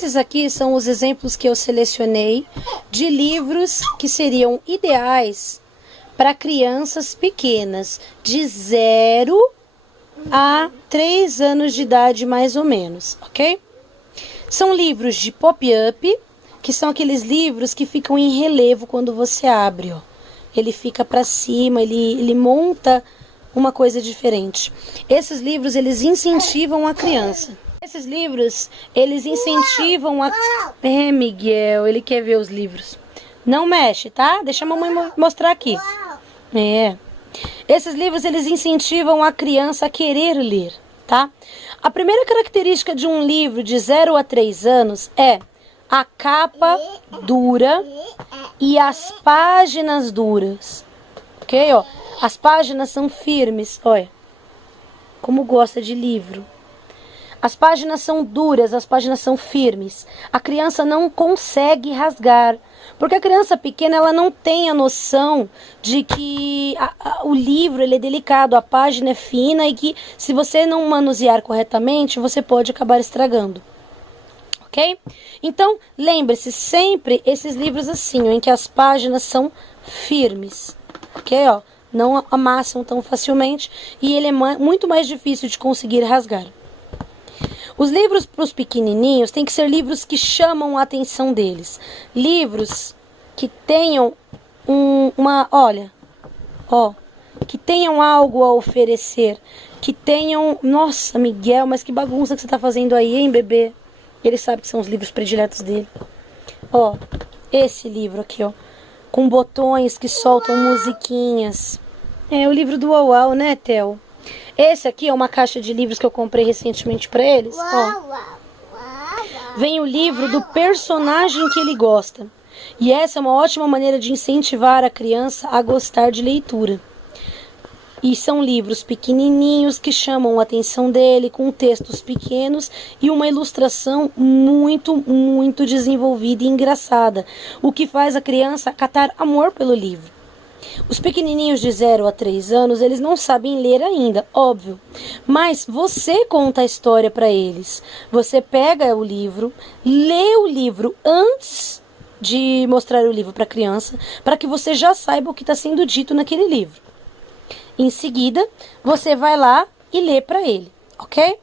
Esses aqui são os exemplos que eu selecionei de livros que seriam ideais para crianças pequenas, de 0 a 3 anos de idade, mais ou menos, ok? São livros de pop-up, que são aqueles livros que ficam em relevo quando você abre, ó. Ele fica para cima, ele monta uma coisa diferente. Esses livros, eles incentivam a criança. Esses livros, eles incentivam a... É, Miguel, ele quer ver os livros. Não mexe, tá? Deixa a mamãe mostrar aqui. É. Esses livros, eles incentivam a criança a querer ler, tá? A primeira característica de um livro de 0 a 3 anos é a capa dura e as páginas duras. Ok, ó? As páginas são firmes, olha. Como gosta de livro. As páginas são duras, as páginas são firmes. A criança não consegue rasgar. Porque a criança pequena, ela não tem a noção de que o livro ele é delicado, a página é fina e que se você não manusear corretamente, você pode acabar estragando. Ok? Então, lembre-se sempre esses livros assim, ó, em que as páginas são firmes. Ok? Ó, não amassam tão facilmente e ele é muito mais difícil de conseguir rasgar. Os livros para os pequenininhos tem que ser livros que chamam a atenção deles. Livros que tenham que tenham algo a oferecer. Que tenham... Nossa, Miguel, mas que bagunça que você está fazendo aí, hein, bebê? Ele sabe que são os livros prediletos dele. Ó, esse livro aqui, ó. Com botões que soltam musiquinhas. É o livro do Uau Uau, né, Theo? Esse aqui é uma caixa de livros que eu comprei recentemente para eles. Ó. Vem o livro do personagem que ele gosta. E essa é uma ótima maneira de incentivar a criança a gostar de leitura. E são livros pequenininhos que chamam a atenção dele, com textos pequenos e uma ilustração muito, muito desenvolvida e engraçada. O que faz a criança catar amor pelo livro. Os pequenininhos de 0 a 3 anos, eles não sabem ler ainda, óbvio. Mas você conta a história para eles. Você pega o livro, lê o livro antes de mostrar o livro para a criança, para que você já saiba o que está sendo dito naquele livro. Em seguida, você vai lá e lê para ele, ok?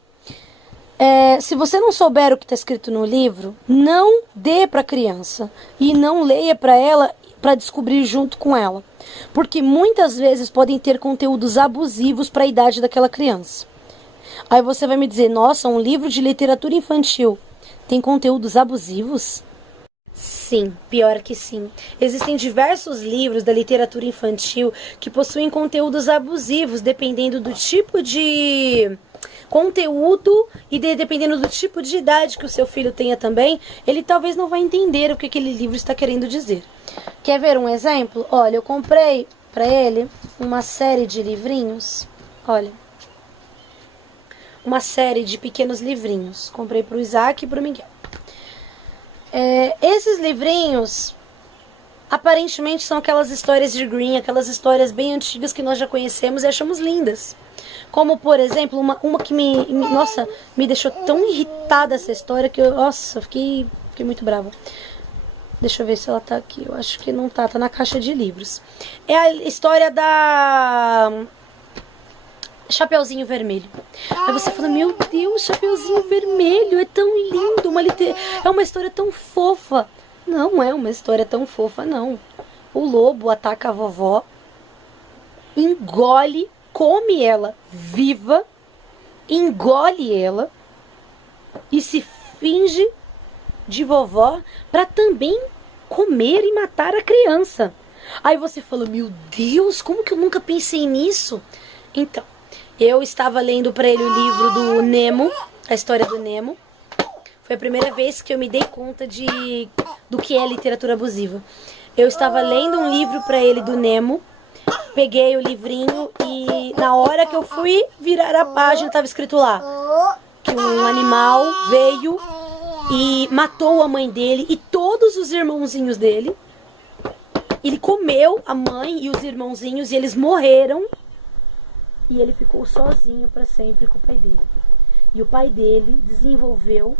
Se você não souber o que está escrito no livro, não dê para a criança e não leia para ela para descobrir junto com ela. Porque muitas vezes podem ter conteúdos abusivos para a idade daquela criança. Aí você vai me dizer, nossa, um livro de literatura infantil tem conteúdos abusivos? Sim, pior que sim. Existem diversos livros da literatura infantil que possuem conteúdos abusivos, dependendo do tipo de conteúdo e dependendo do tipo de idade que o seu filho tenha também, ele talvez não vai entender o que aquele livro está querendo dizer. Quer ver um exemplo? Olha, eu comprei para ele uma série de livrinhos. Olha, uma série de pequenos livrinhos. Comprei para o Isaac e para o Miguel. Esses livrinhos, aparentemente, são aquelas histórias de Grimm, aquelas histórias bem antigas que nós já conhecemos e achamos lindas. Como, por exemplo, uma que me deixou tão irritada essa história que eu fiquei muito brava. Deixa eu ver se ela tá aqui. Eu acho que não tá. Tá na caixa de livros. É a história da Chapeuzinho Vermelho. Aí você fala, meu Deus, Chapeuzinho Vermelho é tão lindo. É uma história tão fofa. Não é uma história tão fofa, não. O lobo ataca a vovó, engole, come ela viva, engole ela e se finge de vovó para também comer e matar a criança. Aí você fala, meu Deus, como que eu nunca pensei nisso? Então, eu estava lendo para ele o livro do Nemo, a história do Nemo. Foi a primeira vez que eu me dei conta do que é literatura abusiva. Eu estava lendo um livro para ele do Nemo, peguei o livrinho e na hora que eu fui virar a página estava escrito lá que um animal veio e matou a mãe dele e todos os irmãozinhos dele. Ele comeu a mãe e os irmãozinhos e eles morreram. E ele ficou sozinho para sempre com o pai dele. E o pai dele desenvolveu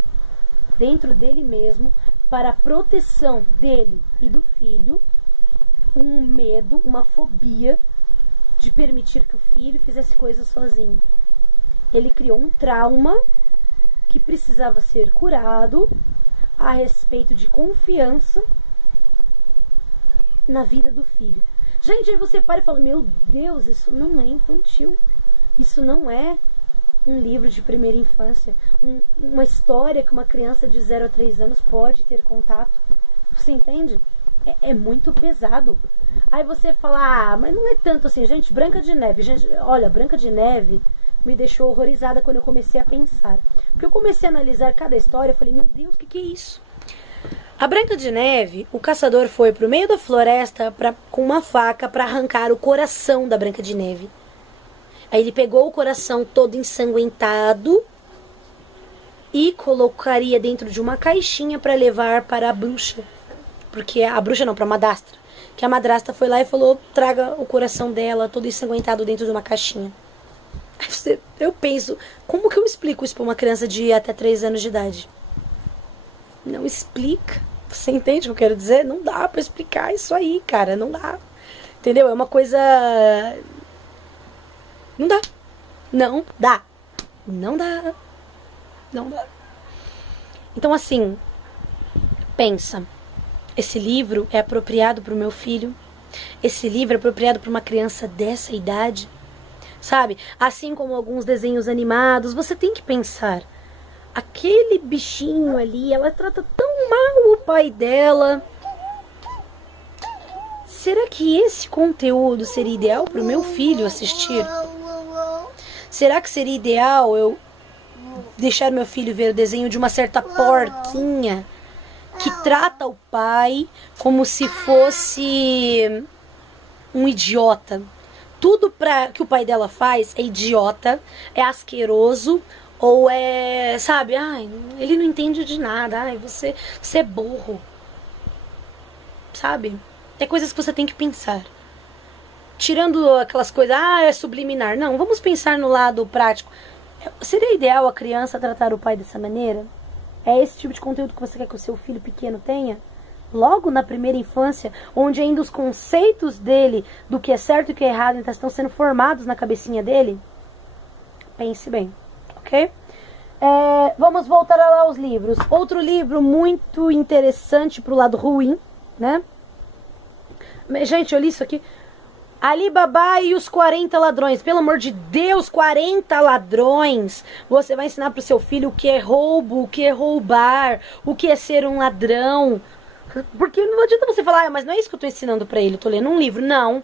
dentro dele mesmo, para a proteção dele e do filho, um medo, uma fobia de permitir que o filho fizesse coisas sozinho. Ele criou um trauma que precisava ser curado a respeito de confiança na vida do filho. Gente, aí você para e fala, meu Deus, isso não é infantil. Isso não é um livro de primeira infância. Uma história que uma criança de 0 a 3 anos pode ter contato. Você entende? É muito pesado. Aí você fala, mas não é tanto assim. Gente, Branca de Neve. Gente, olha, Branca de Neve me deixou horrorizada quando eu comecei a pensar. Porque eu comecei a analisar cada história, eu falei, meu Deus, o que é isso? A Branca de Neve, o caçador foi pro meio da floresta com uma faca para arrancar o coração da Branca de Neve. Aí ele pegou o coração todo ensanguentado e colocaria dentro de uma caixinha para levar para a bruxa. Porque a bruxa não, para a madrasta. Que a madrasta foi lá e falou, traga o coração dela todo ensanguentado dentro de uma caixinha. Eu penso, como que eu explico isso para uma criança de até 3 anos de idade? Não explica. Você entende o que eu quero dizer? Não dá para explicar isso aí, cara. Não dá. Entendeu? É uma coisa... Não dá. Não dá. Não dá. Não dá. Então, assim, pensa. Esse livro é apropriado para o meu filho? Esse livro é apropriado para uma criança dessa idade? Sabe? Assim como alguns desenhos animados, você tem que pensar. Aquele bichinho ali, ela trata tão mal o pai dela. Será que esse conteúdo seria ideal para o meu filho assistir? Será que seria ideal eu deixar meu filho ver o desenho de uma certa porquinha que trata o pai como se fosse um idiota? Tudo que o pai dela faz é idiota, é asqueroso, ou é, sabe, ai, ele não entende de nada, ai, você é burro. Sabe? Tem coisas que você tem que pensar. Tirando aquelas coisas, é subliminar. Não, vamos pensar no lado prático. Seria ideal a criança tratar o pai dessa maneira? É esse tipo de conteúdo que você quer que o seu filho pequeno tenha? Logo na primeira infância, onde ainda os conceitos dele do que é certo e o que é errado então, estão sendo formados na cabecinha dele? Pense bem, ok? Vamos voltar lá aos livros. Outro livro muito interessante pro lado ruim, né? Gente, eu li isso aqui. Ali Baba e os 40 ladrões. Pelo amor de Deus, 40 ladrões. Você vai ensinar pro seu filho o que é roubo, o que é roubar, o que é ser um ladrão. Porque não adianta você falar, mas não é isso que eu tô ensinando pra ele, eu tô lendo um livro. Não.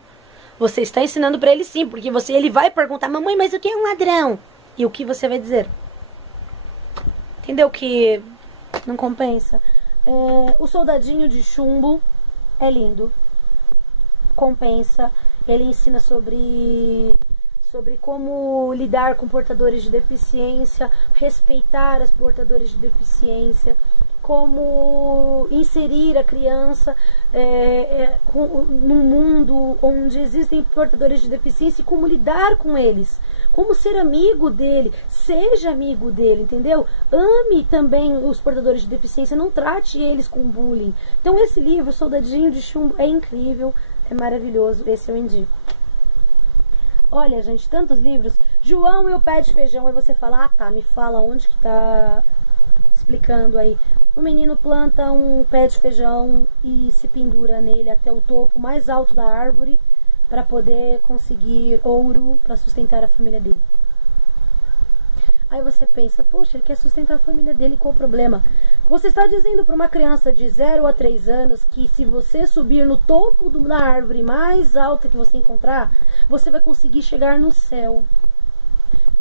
Você está ensinando pra ele sim, porque ele vai perguntar, mamãe, mas o que é um ladrão? E o que você vai dizer? Entendeu que não compensa? O Soldadinho de Chumbo é lindo. Compensa. Ele ensina sobre como lidar com portadores de deficiência, respeitar as portadores de deficiência, como inserir a criança num mundo onde existem portadores de deficiência e como lidar com eles, como ser amigo dele, seja amigo dele, entendeu? Ame também os portadores de deficiência, não trate eles com bullying. Então esse livro, Soldadinho de Chumbo, é incrível, é maravilhoso, esse eu indico. Olha, gente, tantos livros. João e o Pé de Feijão. Aí você fala, tá, me fala onde que tá explicando aí. O menino planta um pé de feijão e se pendura nele até o topo mais alto da árvore para poder conseguir ouro para sustentar a família dele. Aí você pensa, poxa, ele quer sustentar a família dele, qual o problema? Você está dizendo para uma criança de 0 a 3 anos que se você subir no topo da árvore mais alta que você encontrar, você vai conseguir chegar no céu.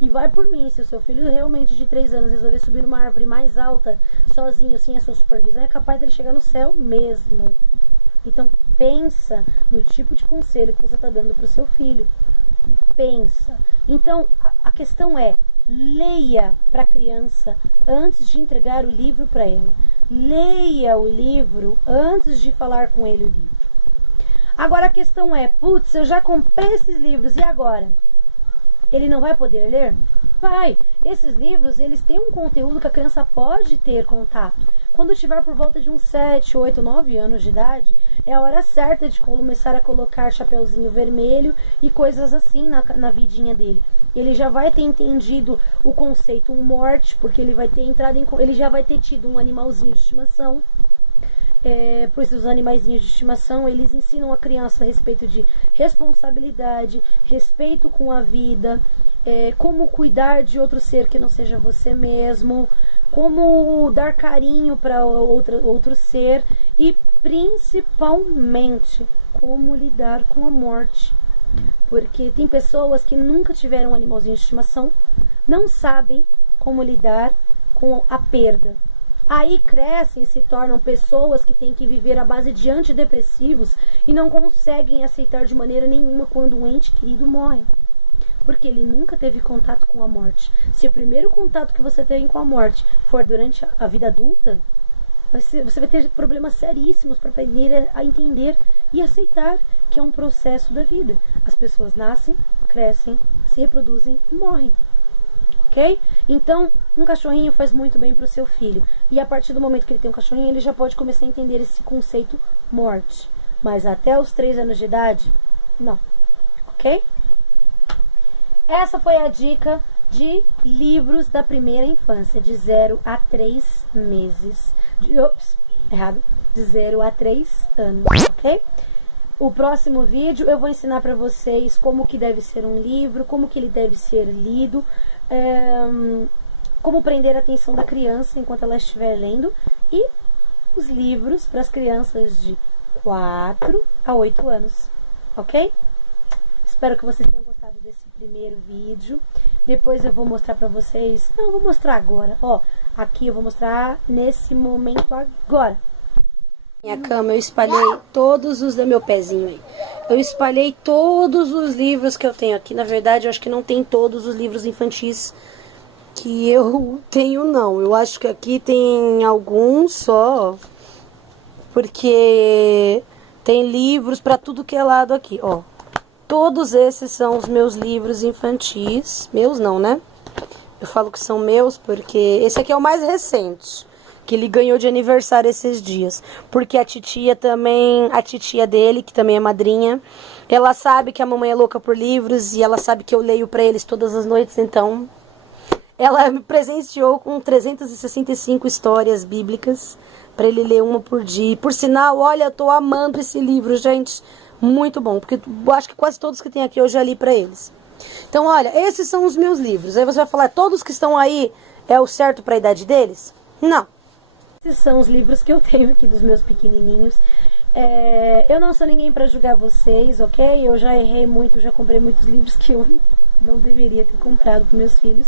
E vai por mim, se o seu filho realmente de 3 anos resolver subir uma árvore mais alta, sozinho, sem a sua supervisão, é capaz dele chegar no céu mesmo. Então pensa no tipo de conselho que você está dando para o seu filho. Pensa. Então a questão é, leia para a criança antes de entregar o livro para ela. Leia o livro antes de falar com ele o livro. Agora a questão é, putz, eu já comprei esses livros, e agora? Ele não vai poder ler? Vai. Esses livros, eles têm um conteúdo que a criança pode ter contato. Quando tiver por volta de uns 7, 8, 9 anos de idade, é a hora certa de começar a colocar chapeuzinho vermelho e coisas assim na vidinha dele. Ele já vai ter entendido o conceito morte, porque ele vai ter entrado ele já vai ter tido um animalzinho de estimação. Pois os animaizinhos de estimação, eles ensinam a criança a respeito de responsabilidade, respeito com a vida, como cuidar de outro ser que não seja você mesmo, como dar carinho para outro ser e principalmente como lidar com a morte. Porque tem pessoas que nunca tiveram um animalzinho de estimação, não sabem como lidar com a perda. Aí crescem e se tornam pessoas que têm que viver à base de antidepressivos e não conseguem aceitar de maneira nenhuma quando um ente querido morre. Porque ele nunca teve contato com a morte. Se o primeiro contato que você tem com a morte for durante a vida adulta, você vai ter problemas seríssimos para aprender a entender e aceitar que é um processo da vida. As pessoas nascem, crescem, se reproduzem e morrem. Ok? Então, um cachorrinho faz muito bem para o seu filho. E a partir do momento que ele tem um cachorrinho, ele já pode começar a entender esse conceito morte. Mas até os 3 anos de idade, não. Ok? Essa foi a dica de livros da primeira infância, de 0 a 3 meses. De 0 a 3 anos, ok? O próximo vídeo eu vou ensinar para vocês como que deve ser um livro, como que ele deve ser lido, como prender a atenção da criança enquanto ela estiver lendo, e os livros para as crianças de 4 a 8 anos, ok? Espero que vocês tenham gostado desse primeiro vídeo. Depois eu vou mostrar pra vocês... Não, eu vou mostrar agora. Ó, aqui eu vou mostrar nesse momento agora. Minha cama eu espalhei todos os... Meu pezinho aí. Eu espalhei todos os livros que eu tenho aqui. Na verdade, eu acho que não tem todos os livros infantis que eu tenho, não. Eu acho que aqui tem alguns só. Porque tem livros pra tudo que é lado aqui, ó. Todos esses são os meus livros infantis. Meus não, né? Eu falo que são meus porque esse aqui é o mais recente, que ele ganhou de aniversário esses dias. Porque a titia também, a titia dele, que também é madrinha, ela sabe que a mamãe é louca por livros e ela sabe que eu leio pra eles todas as noites, então ela me presenteou com 365 histórias bíblicas pra ele ler uma por dia. E, por sinal, olha, eu tô amando esse livro, gente. Muito bom, porque eu acho que quase todos que tem aqui eu já li pra eles. Então, olha, esses são os meus livros. Aí você vai falar, todos que estão aí é o certo pra idade deles? Não. Esses são os livros que eu tenho aqui dos meus pequenininhos. Eu não sou ninguém pra julgar vocês, ok? Eu já errei muito, já comprei muitos livros que eu não deveria ter comprado para meus filhos.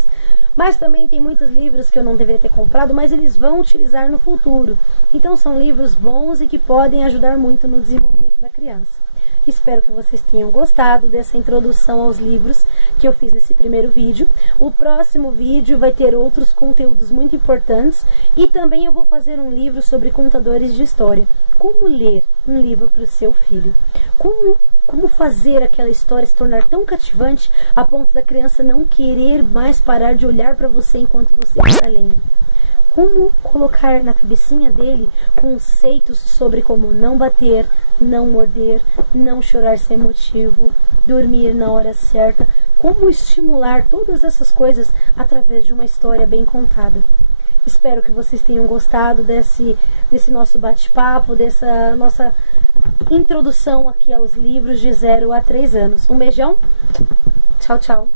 Mas também tem muitos livros que eu não deveria ter comprado, mas eles vão utilizar no futuro. Então são livros bons e que podem ajudar muito no desenvolvimento da criança. Espero que vocês tenham gostado dessa introdução aos livros que eu fiz nesse primeiro vídeo. O próximo vídeo vai ter outros conteúdos muito importantes e também eu vou fazer um livro sobre contadores de história. Como ler um livro para o seu filho? Como fazer aquela história se tornar tão cativante a ponto da criança não querer mais parar de olhar para você enquanto você está lendo? Como colocar na cabecinha dele conceitos sobre como não bater, não morder, não chorar sem motivo, dormir na hora certa, como estimular todas essas coisas através de uma história bem contada. Espero que vocês tenham gostado desse nosso bate-papo, dessa nossa introdução aqui aos livros de 0 a 3 anos. Um beijão, tchau, tchau.